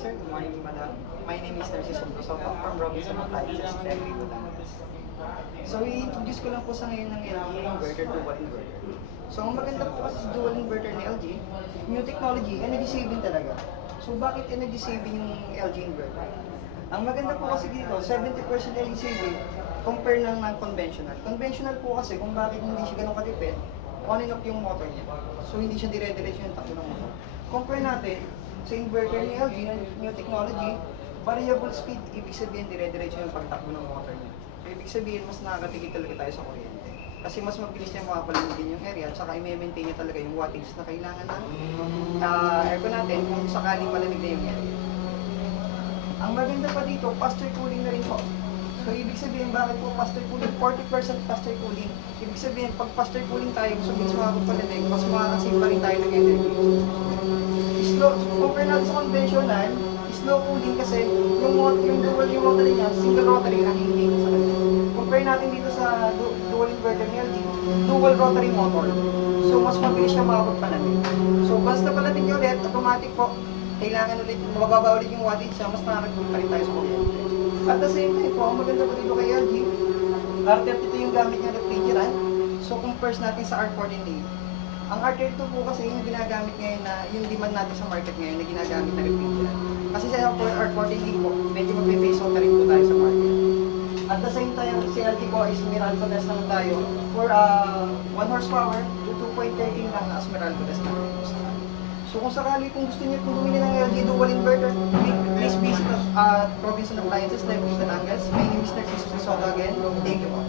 sir. Good morning, madam. My name is Narciso Soto from Robinson Appliances, Delhi, Batangas. So, i-introduce ko lang po sa ngayon ng LG inverter, dual inverter. So, ang maganda po kasi sa dual inverter ni LG, new technology, energy saving talaga. So, bakit energy saving yung LG inverter? Ang maganda po kasi dito, 70% energy saving compare ng non-conventional. Conventional po kasi kung bakit hindi siya ganun katipid, on and off yung motor niya. So, hindi siya dire-diretso yung takbo ng motor. Compare natin sa inverter ni LG, new technology, variable speed, ibig sabihin dire-diretso yung pagtakbo ng motor niya. So, ibig sabihin, mas nakakatigil talaga tayo sa kuryente. Kasi mas mabilis niya makapalamigin yung area at saka i-maintain niya talaga yung wattage na kailangan ng aircon natin kung sakaling malamig na yung area. Ang maganda pa dito, faster cooling na rin po. So, ibig sabihin, bakit po faster cooling? 40% faster cooling. Ibig sabihin, pag faster cooling tayo, so mas makakapalamig, mas makakasave pa rin tayo ng energy. Slow, compare natin sa conventional, slow cooling kasi yung dual rotary niya, single rotary ang hindi sa kanya. Compare natin dito sa dual inverter ni LG, dual rotary motor. So, mas mabilis siya makapagpalamig. So, basta palamig niya ulit, automatic po, kailangan ulit, mababa ulit yung wattage siya, mas nakakagul pa rin tayo sa kuryente. At the same time po, ang maganda po dito kay LG, R32 yung gamit niya refrigerant. So, compare natin sa R14A. Ang R32 po kasi yung ginagamit ngayon na, yung demand natin sa market ngayon na ginagamit na refrigerant. Kasi sa R14A po, medyo mag-face out na rin po tayo sa market. At the same time, si LG po is Meralco test naman tayo for 1 horsepower to 2.13 lang as Meralco test natin. So kung sakali kung gusto niyo bumili ng LG dual inverter, please visit Robinson Appliances, Lagos, Batangas. My name is Narciso Soto again. Thank you po.